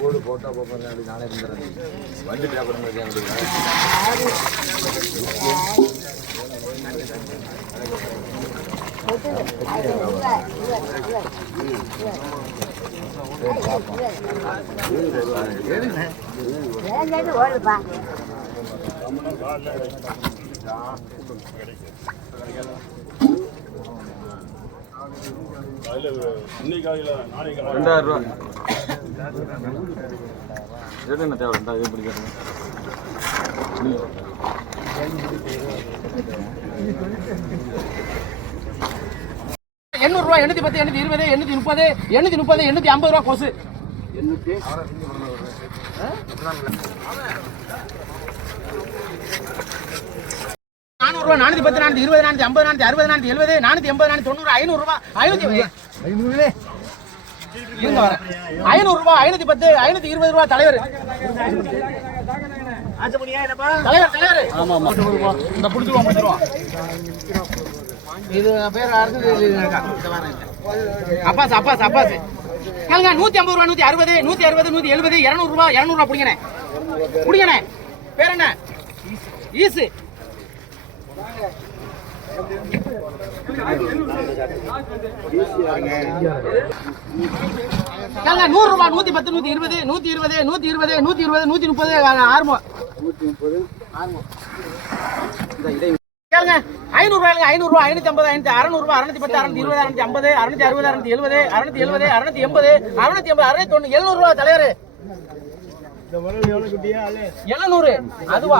கோடு போட்டா போகிறேன் அப்படி நானே இருந்துறேன். வண்டி பேப்பர் ₹2000 என்ன தேவை? இது பிடிக்கிறது ₹800, ₹810, ₹820, ₹830, ₹850 கொசு. ₹400, ₹410, ₹420, ₹450, ₹460, ₹470, ₹480, ₹90, ₹500, ₹500 இருங்க வர ₹500, ₹510, ₹520 தலைவர். தலைவர் இந்த புடிச்சுருவோம். இது பேர் அப்பாஸ் அப்பாஸ் அப்பாஸ் கேளுங்க. ₹150, ₹160, ₹160, ₹170, ₹200 பிடிங்கண்ணே பிடிங்கண்ணே. பேர் என்ன? ஈசு. கேளுங்க. ₹100, ₹110, ₹120, ₹120, ₹120, ₹130, ஆர்மோ கேளுங்க. ₹500, ₹500, ₹550, ₹600, ₹610, ₹620, ₹650, ₹660, ₹670, ₹680, ₹690, ₹700 தலைவர். 700 அதுவா?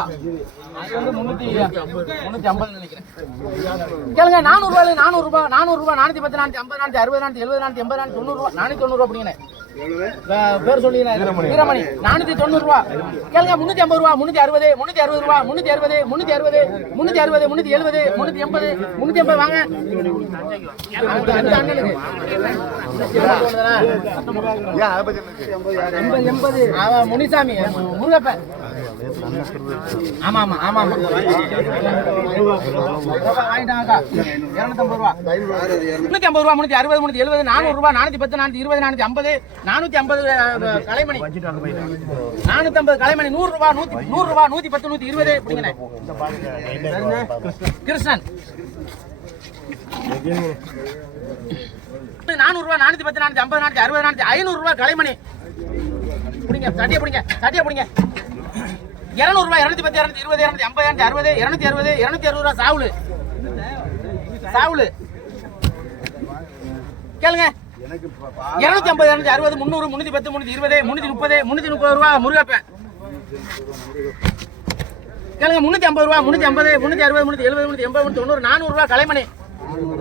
அது வந்து 350 நினைக்கிறேன். கேளுங்க. ₹400, ₹400, ₹410, ₹450, ₹460, ₹470, ₹480, ₹90, அப்படிங்கண்ணே. பேர் சொல்லிங்க. வீரமணி. ₹490. கேளுங்க. ₹350, ₹360, ₹360, ₹370, ₹380 வாங்க. அண்ணனுக்கு 80 முனிசாமி முருகப்பன். ஆமா ஆமா ஆமா ஆமா வாங்கிட்டாங்கக்கா. ₹250, ₹350, ₹360, ₹370, ₹400, ₹410, ₹420, ₹450, கலைமணி. 450 கலைமணி. ₹100, ₹110, ₹120 பிடிங்கண்ணே. கிருஷ்ணன். ₹400, ₹410, ₹450, ₹460, ₹500 கலைமணி. பிடிங்க சட்டியை பிடிங்க சட்டியை பிடிங்க. ₹200, ₹210, ₹220, ₹250, ₹260, ₹260 சாவுலு சாவுலு. கேளுங்க. ₹250, ₹260, ₹300, ₹310, ₹320, ₹330 முருகப்பன். கேளுங்க. ₹350, ₹350, ₹360, ₹370, ₹380, ₹90 கலைமணி.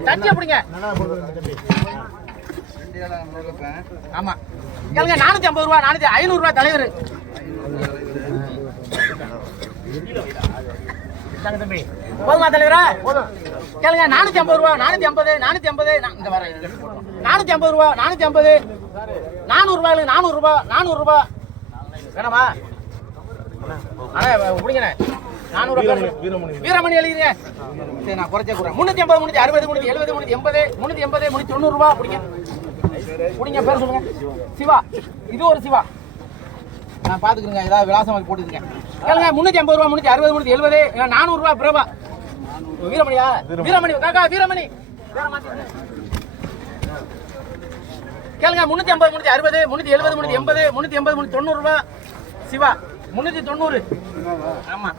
சட்டியை பிடிங்க. ஆமா. கேளுங்க. ₹450, ₹500 தலைவர். போதுமா தலைவரா? கேளுங்க. ₹450, ₹450, இந்த வர ₹450, ₹450, ₹400 வேணாமா? பிடிங்கண்ணே. 400 வீரமணி எழுதிங்க. சரி நான் குறைச்சே கொடுறேன். ₹350, ₹360, ₹370, ₹380, பிடிங்க பிடிங்க. பேர் சொல்லுங்க. சிவா. இது ஒரு சிவா. நான் பாத்துக்கிறேங்க. ஏதாவது விலாசம் போட்டுருங்க. கேளுங்க. ₹350, ₹360, ₹370, ₹400 பிரபா. வீரமணியா? வீரமணி காக்கா வீரமணி. கேளுங்க. ₹350, ₹360, ₹370, ₹380, ₹390 சிவா. 390. ஆமா.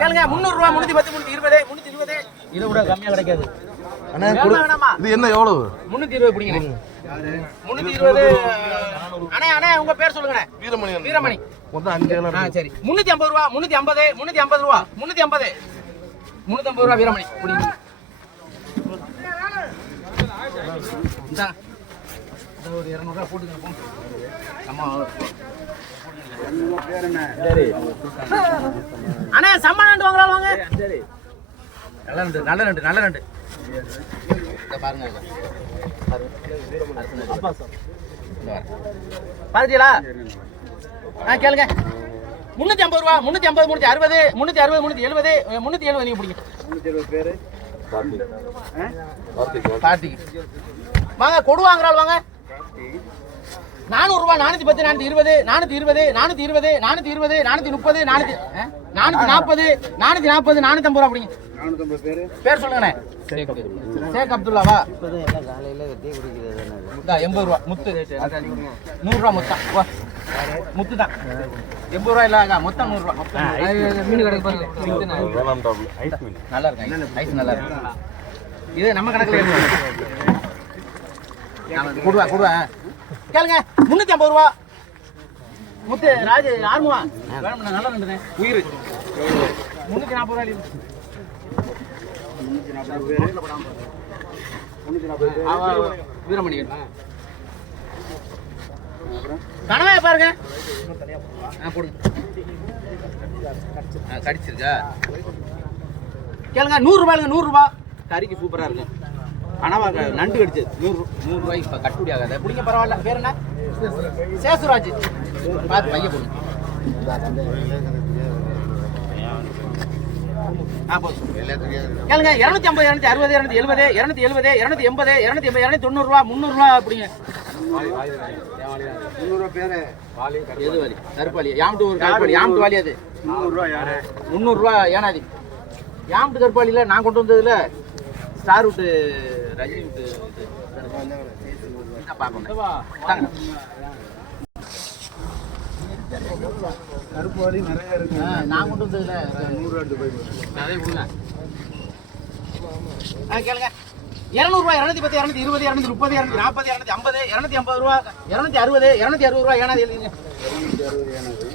கேளுங்க. ₹300, ₹310, ₹320, ₹320 இதை விட கம்மியா கிடைக்காது. இது என்ன எவ்வளவு? 320 பிடிங்க. 320. அண்ணே உங்க பேர் சொல்லுங்க. வீரமணி. வீரமணி மொத்தம் 5. சரி. ₹350, ₹350, ₹350 வீரமணி பிடிங்க. ஒரு ₹200 போட்டுங்க. அம்மா அண்ணே சம்மா நண்டு வாங்கலாம் வாங்க. நல்ல நண்டு நல்ல நண்டு நல்ல நண்டு. பாருங்க பாருங்களா? கேளுங்க. ₹350, ₹350, ₹360, ₹370, நீங்க பிடிங்க. கார்த்திக் வாங்க. கொடு வாங்குறாள் வாங்க. 400 ரூபாய் 410 420 420 420 420 430 440 440 450 ரூபாய் அப்படிங்க. 450 பேர் சொல்லுங்கண்ணே. ஷேக் அப்துல்லாவா? காலையில வெட்டி குடிக்கிறது 80 ரூபா முத்து. 100 ரூபா மொத்தம். முத்து தான் 80 ரூபா இல்ல மொத்தம் 100 ரூபா. மீன் கடைக்கு பாருங்க. நல்லா இருக்கு ஐஸ் நல்லா இருக்கு. இது நம்ம கணக்குல கொடுவா கொடுவா கேளுங்க. 350 ரூபா முத்து ராஜ் ஆர்முவா வேணும். நல்லா இருந்தது உயிர் 340 ரூபாய். 340 வீரமணி கனவே பாருங்க. போடுங்க. கடிச்சிருக்கா கேளுங்க. 100 ரூபாய்ங்க. 100 ரூபாய் கறிக்கு சூப்பரா இருக்கும். ஆனால் நண்டு கடிச்சது 100 ரூபாய்க்கு இப்போ கட்டுப்படி ஆகாது. பிடிங்க பரவாயில்ல. பேர் என்ன? சேசுராஜ். பார்த்து பைய போடுங்க. கேளுங்க. 250 260 270 270 280 280 290 ரூபா 300 ரூபா அப்படிங்க. 300 பேரு எது வாலி? கருப்பாளி. யாம்ட்டு ஒரு கருப்பாளி. யாம்ட்டு வாலி அது 300 ரூபாய். யாரு 300 ரூபா ஏனாதி. யாம்ட்டு கருப்பாளியில் நான் கொண்டு வந்ததுல ஸ்டார் விட்டு ரஜினி விட்டு பார்க்கணும். கருப்பு வாலி நிறைய இருக்கு. நான் கொண்டு வந்ததுல 100 ரூபாய் அதே கொடுங்க. கேளுங்க. 200 ரூபாய் 210 220 230 240 250 250 ரூபா 260 260 ரூபா ஏனாதி எழுதுங்க. 260 ஏனாது.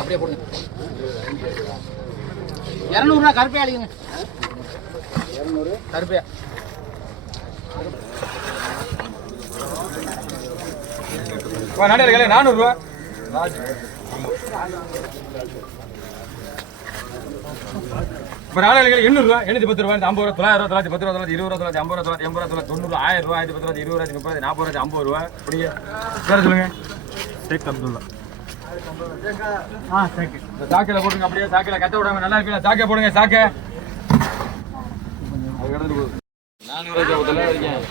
அப்படியே போடுங்க. 200 ரூபா கருப்பையா அழிங்க. 200 கருப்பையா நடையில 400 ரூபா. இப்போ நாளைக்கு 800 ரூபா 810 ரூபா 50 ரூபா 900 ரூபா 910 ரூபா 20 ரூபா 50 ரூபா 80 ரூபா 90 ரூபா 1000 ரூபா 1010 ரூபா 20 ரூபா 30 40 ரூபா 50 ரூபா. அப்படிங்க பேர சொல்லுங்க. ஷேக் அப்துல்லா. சாக்கையில போடுங்க. அப்படியே சாக்கையில கட்ட விடாம நல்லா இருக்குல்ல. சாக்கை போடுங்க. சாக்கை அது கிடந்து போகுது. 400 ரூபாய் இருக்கேன்.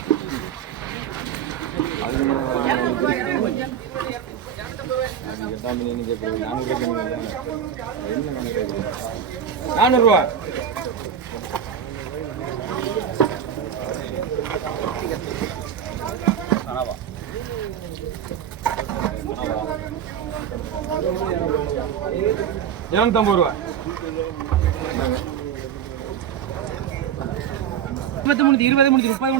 நானூறு ரூபா. $250 ரூபா. 20 30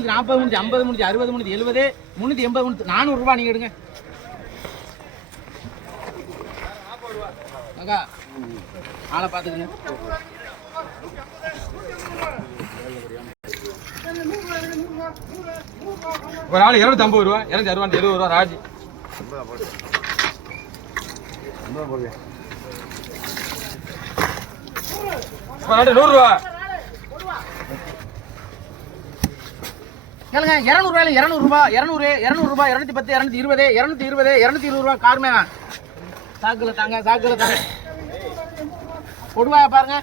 40 50 60 70 380 400 ரூபாய் நீங்க எடுங்க. அக்கா ஆளை பார்த்துக்குங்க. ஒரு ஆள் 250 ரூபா 260 70 ரூபா. ராஜ் 100 ரூபா. கேளுங்க. 200 ரூபாய் 200 ரூபாய் 200 ரூபாய் 210 220 220 220 ரூபாய் கார்மே சாக்குல தாங்க. சாக்குல தாங்க. கொடுவாயா பாருங்க.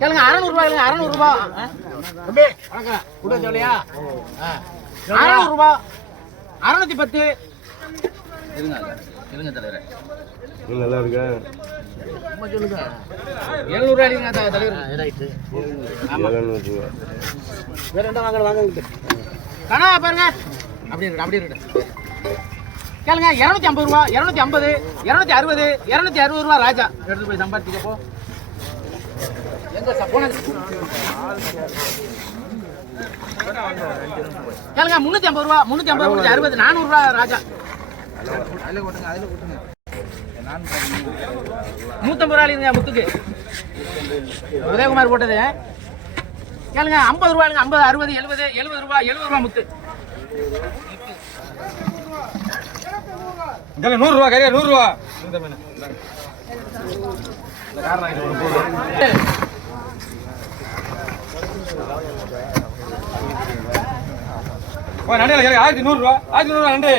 கேளுங்க. 600 ரூபாய் 600 ரூபாய். தம்பி வணக்கம். கூட சொல்லியா 600 ரூபாய் 610 இருங்க. இருங்க தலைவரே. நல்லா இருக்கா? 700 ரூபாய் அடிங்க தலைவர். வேற என்ன வாங்க கணா பாருங்க. அப்படி இருக்கு. அப்படி இருக்கு. கேளுங்க. 250 ரூபாய் 250 260 260 ரூபாய் ராஜா எடுத்து போய் சம்பாதிக்கப்போ எங்க போன. கேளுங்க. 350 ரூபாய் 350 60 400 ரூபாய் ராஜா. அதுல கொட்டுங்க. அதுல கொட்டுங்க. 150 ரூபாய் முத்துக்கு உதயகுமார் போட்டது. கேளுங்க. 50 ரூபாய் 50 60 70 70 ரூபாய் 70 ரூபாய் முத்து. 100 ரூபா. கறியா 100 ரூபா. நடையில 1100 ரூபா 1100 ரூபா நண்டு.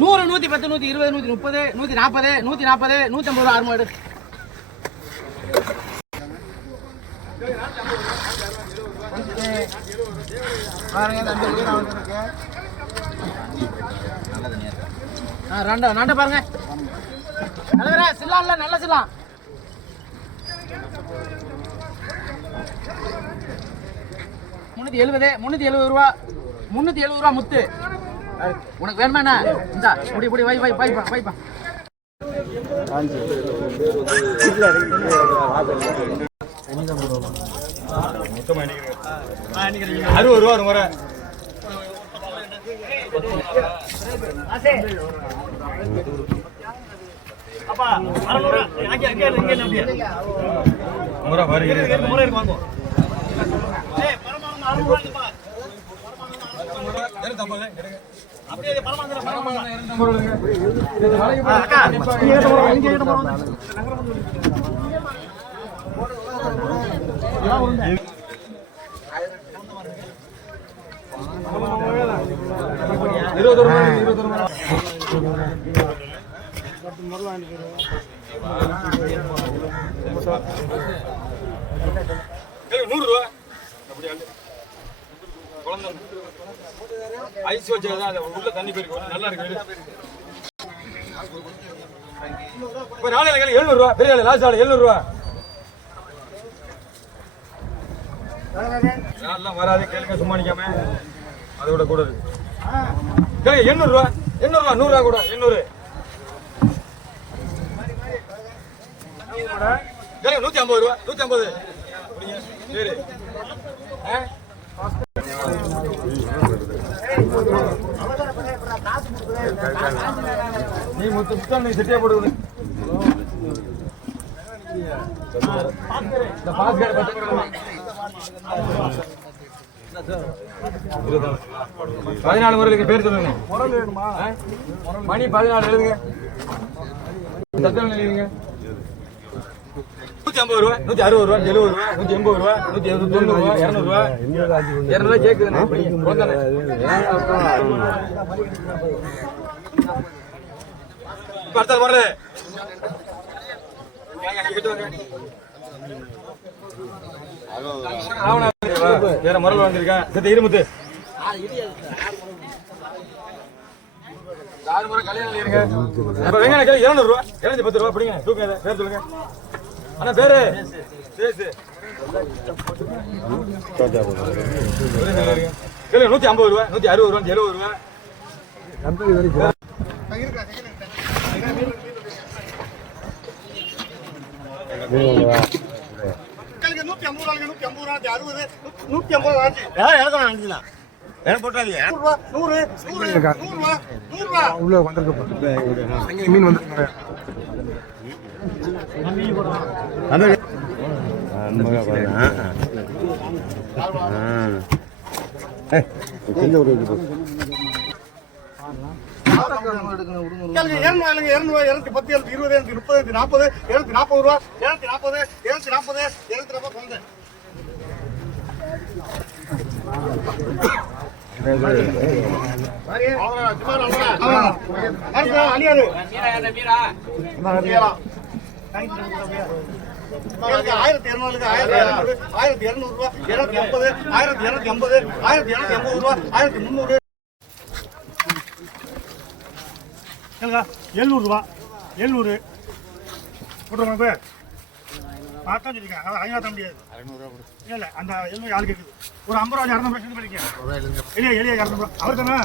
நூறு 110 120 130 140 140 150 ஆறு மாடு. நண்டை பாருங்க சில்லாம் நல்ல சில்லாம். ரூபா 370 ரூபா முத்து. உனக்கு வேணுமா என்ன? இந்தா புடி வைப்பா. ₹60 ஒரு முறை. ₹100 ஐஸ் வச்சதான் உள்ள தண்ணி போயிருக்கு. நல்லா இருக்கு. இப்ப நாளை ₹700 பெரிய லாஸ்ட் ஆளு ₹700. நாளெல்லாம் வராது கேளுங்க, சும்மா நிக்காம. அதோட கூட இருக்கு. கேளுங்க ₹800 ₹100 கூட 800. கேளுங்க ₹150 150. சரி நீ முத்தம் நீ செட்டியா போடுவது. இந்த பாஸ்கர் 14 முறைக்கு பேர் சொல்லுங்க. மணி 14 எழுதுங்க. சத்தம் எழுதுங்க. ₹150 ₹160 ₹70 ₹180 ₹190 ₹200 கேக்குதுண்ணே. அடுத்த வரல வேற முறையில் வந்திருக்கேன். சரி இருமுத்து 6 முறை கல்யாணம் இருங்க. வெங்காயம் கிலோ ₹200 ₹210 பிடிங்க. தூக்குங்க. பேர் சொல்லுங்க. ஆனா பேரு கிலோ ₹150 ₹160 ₹70 உள்ள வந்திருக்க மீன் வந்து ₹700 போட்டுருவாங்க. பார்த்தா சொல்லிருக்கேன். அதான் தர முடியாது. இல்லை அந்த 700 ஆள் கேட்குது. ஒரு ₹50 200 பண்ணிக்க. எளிய 200 அவர் தானே